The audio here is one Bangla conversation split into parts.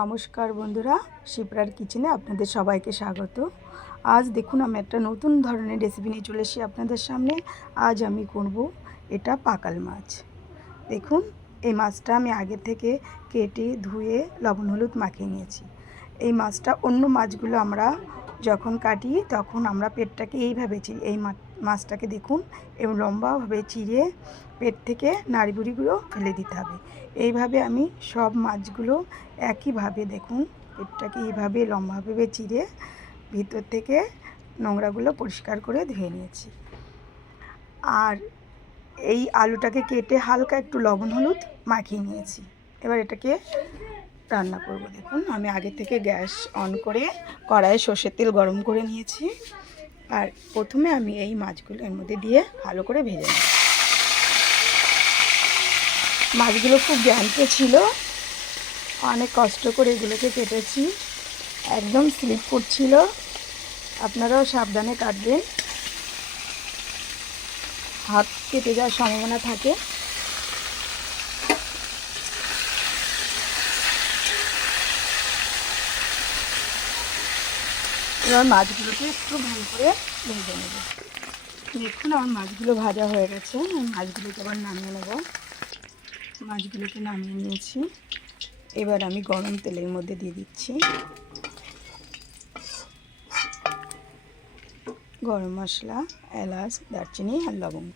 নমস্কার বন্ধুরা শিপ্রার কিচেনে আপনাদের সবাইকে স্বাগত। আজ দেখুন আমি একটা নতুন ধরনের রেসিপি নিয়ে চলে এসেছি আপনাদের সামনে। আজ আমি করব এটা পাকাল মাছ। দেখুন, এই মাছটা আমি আগে থেকে কেটে, ধুয়ে, লবণ হলুদ মাখিয়ে নিয়েছি। এই মাছটা অন্য মাছগুলো আমরা যখন কাটি, তখন আমরা পেটটাকে এইভাবে চিরি এই মাছটাকে দেখুন এবং লম্বাভাবে চিরে পেট থেকে নাড়িবুড়িগুলো ফেলে দিতে হবে। এইভাবে আমি সব মাছগুলো একইভাবে দেখুন, পেটটাকে এইভাবে লম্বাভাবে চিরে ভিতর থেকে নোংরাগুলো পরিষ্কার করে ধুয়ে নিয়েছি। আর এই আলুটাকে কেটে হালকা একটু লবণ হলুদ মাখিয়ে নিয়েছি। এবার এটাকে রান্না করব। দেখুন, আমি আগে থেকে গ্যাস অন করে কড়াইয়ে সর্ষের তেল গরম করে নিয়েছি। আর প্রথমে আমি এই মাছগুলো এর মধ্যে দিয়ে ভালো করে ভেজে নিই মাছগুলো খুব জ্যান্ত ছিল। অনেক কষ্ট করে এগুলোকে কেটেছি। একদম স্লিপ করছিল আপনারাও সাবধানে কাটবেন। হাত কেটে যাওয়ার সম্ভাবনা থাকে। এবার মাছগুলোকে একটু ভালো করে ভেজে নেব। দেখুন, আমার মাছগুলো ভাজা হয়ে গেছে। আমি মাছগুলোকে আবার নামিয়ে নেব। মাছগুলোকে নামিয়ে নিয়েছি। এবার আমি গরম তেলের মধ্যে দিয়ে দিচ্ছি। গরম মশলা, এলাচ, দারচিনি আর লবঙ্গ।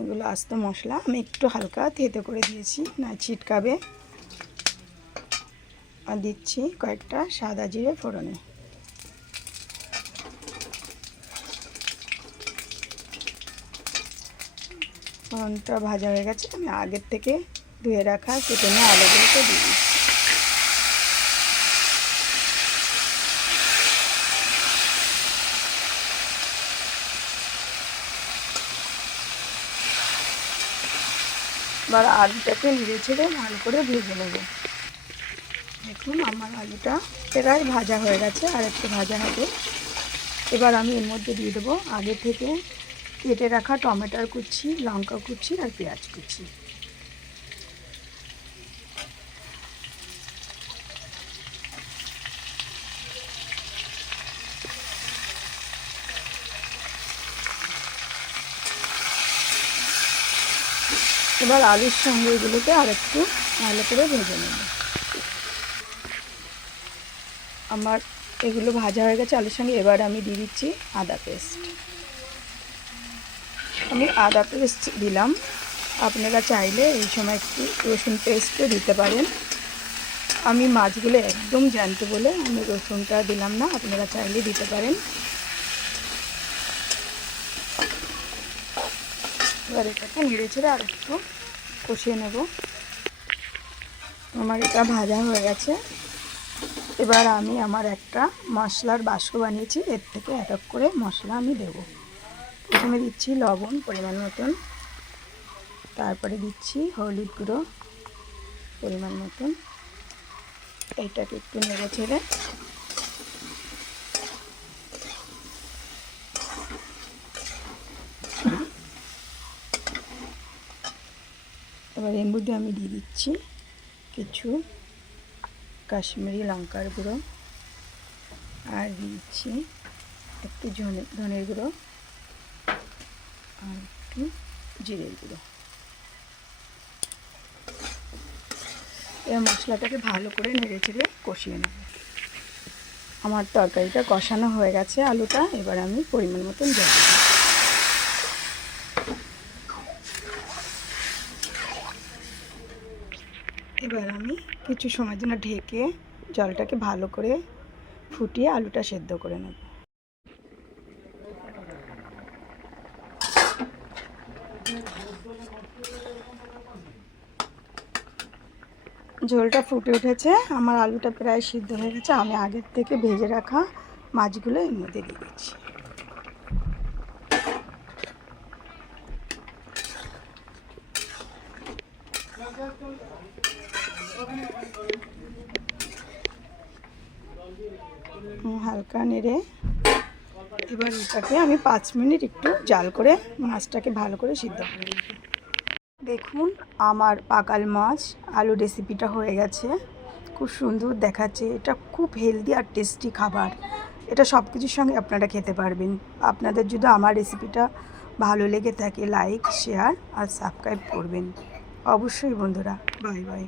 এগুলো আস্ত মশলা আমি একটু হালকা থেতে করে দিয়েছি। না, ছিটকাবে। আর দিচ্ছি কয়েকটা সাদা জিরে ফোড়নে। ফোড়নটা ভাজা হয়ে গেছে, আমি আগের থেকে ধুয়ে রাখা কেটে নিয়ে আলুগুলোকে দিয়ে দিচ্ছি। এবার আলুটাকে নেড়ে ছেড়ে ভালো করে ভেজে নেব। দেখুন, আমার আলুটা প্রায় ভাজা হয়ে গেছে আর একটু ভাজা হবে। এবার আমি এর মধ্যে দিয়ে দেবো আগে থেকে কেটে রাখা টমেটোর কুচি, লঙ্কা কুচি আর পেঁয়াজ কুচি। এবার আলুর সঙ্গে এগুলোকে আর একটু ভালো করে ভেজে নেব। আমার এগুলো ভাজা হয়ে গেছে, আলুর সঙ্গে। এবার আমি দিয়ে দিচ্ছি আদা পেস্ট। আমি আদা পেস্ট দিলাম। আপনারা চাইলে এই সময় একটু রসুন পেস্টও দিতে পারেন। আমি মাছগুলো একদম জ্যান্ত বলে আমি রসুনটা দিলাম না, আপনারা চাইলে দিতে পারেন। এবার এটাকে নেড়ে ছেড়ে আর একটু কষিয়ে নেব। আমার এটা ভাজা হয়ে গেছে। এবার আমি আমার একটা মশলার বাস্ক বানিয়েছি, এর থেকে এক এক করে মশলা আমি দেব। প্রথমে দিচ্ছি লবণ পরিমাণ মতন, তারপরে দিচ্ছি হলুদ গুঁড়ো পরিমাণ মতন। এইটাকে একটু নেড়ে ছেড়ে এবার এর মধ্যে আমি দিয়ে দিচ্ছি কিছু কাশ্মীরি লঙ্কার গুঁড়ো। আর দিচ্ছি একটু ধনে, ধনের গুঁড়ো আর একটু জিরের গুঁড়ো। এবার মশলাটাকে ভালো করে নেড়ে চেড়ে কষিয়ে নেব। আমার তরকারিটা কষানো হয়ে গেছে আলুটা, এবার আমি পরিমাণ মতন জল এবার আমি কিছু সময়ের জন্য ঢেকে জলটাকে ভালো করে ফুটিয়ে আলুটা সেদ্ধ করে নেব। ঝোলটা ফুটে উঠেছে, আমার আলুটা প্রায় সিদ্ধ হয়ে গেছে, আমি আগের থেকে ভেজে রাখা মাছগুলো এর মধ্যে দিয়ে দিচ্ছি। হালকা নেড়ে এবার এটাকে আমি পাঁচ মিনিট একটু জাল করে মাছটাকে ভালো করে সিদ্ধ করে দেখুন, আমার পাকাল মাছ আলু রেসিপিটা হয়ে গেছে। খুব সুন্দর দেখাচ্ছে। এটা খুব হেলদি আর টেস্টি খাবার। এটা সব কিছুর সঙ্গে আপনারা খেতে পারবেন। আপনাদের যদি আমার রেসিপিটা ভালো লেগে থাকে লাইক শেয়ার আর সাবস্ক্রাইব করবেন। অবশ্যই বন্ধুরা বাই বাই